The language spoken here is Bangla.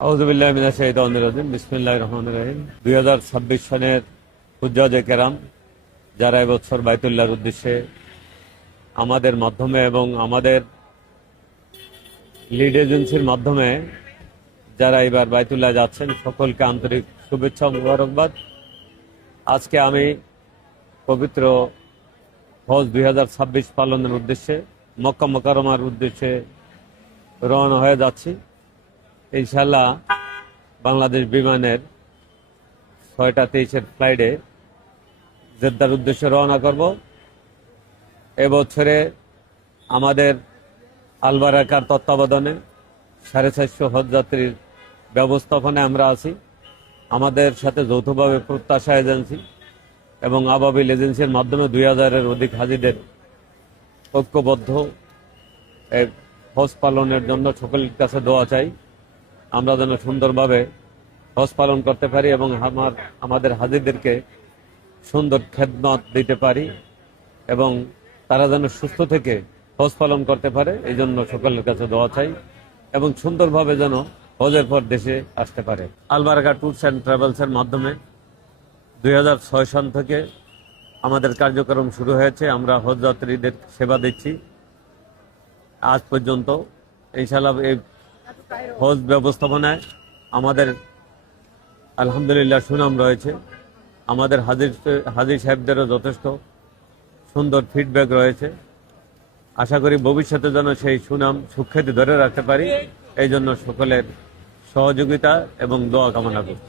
আউযুবিল্লাহি মিনাশ শাইতানির রাজিম। বিসমিল্লাহির রহমানির রহিম। 2026 সনের হুজ্জাজে কেরাম যারা এবছর বাইতুল্লাহর উদ্দেশ্যে আমাদের মাধ্যমে এবং আমাদের লিড এজেন্সির মাধ্যমে যারা এবার বাইতুল্লাহ যাচ্ছেন সকলকে আন্তরিক শুভেচ্ছা ও মুবারকবাদ। আজকে আমি পবিত্র হজ 2026 পালনের উদ্দেশ্যে মক্কা মুকাররমার উদ্দেশ্যে রওনা হয়ে যাচ্ছি। ইনশাআল্লাহ বাংলাদেশ বিমানের 6টা 23-এর ফ্লাইটে জেদ্দার উদ্দেশ্যে রওনা করব। এবছরে আমাদের আলবারাকার তত্ত্বাবধানে 450 হজযাত্রীর ব্যবস্থাপনায় আমরা আছি। আমাদের সাথে যৌথভাবে প্রত্যাশা এজেন্সি এবং আবাবিল এজেন্সির মাধ্যমে 2000-এর অধিক হাজিদের ঐক্যবদ্ধ হজ পালনের জন্য সকলের কাছে দোয়া চাই। আমরা যেন সুন্দরভাবে হজ পালন করতে পারি এবং আমাদের হাজিদেরকে সুন্দর খেদমত দিতে পারি এবং তারা যেন সুস্থ থেকে হজ পালন করতে পারে, এই জন্য সকলের কাছে দোয়া চাই এবং সুন্দরভাবে যেন হজের পর দেশে আসতে পারে। আলবারাকা ট্যুরস অ্যান্ড ট্রাভেলসের মাধ্যমে 2006 সন থেকে আমাদের কার্যক্রম শুরু হয়েছে। আমরা হজ যাত্রীদের সেবা দিচ্ছি আজ পর্যন্ত। ইনশাআল্লাহ এই হজ ব্যবস্থাপনায় আমাদের আলহামদুলিল্লাহ সুনাম রয়েছে। আমাদের হাজি সাহেবদেরও যথেষ্ট সুন্দর ফিডব্যাক রয়েছে। আশা করি ভবিষ্যতে যেন সেই সুনাম সুখ্যাতি ধরে রাখতে পারি, এই জন্য সকলের সহযোগিতা এবং দোয়া কামনা করি।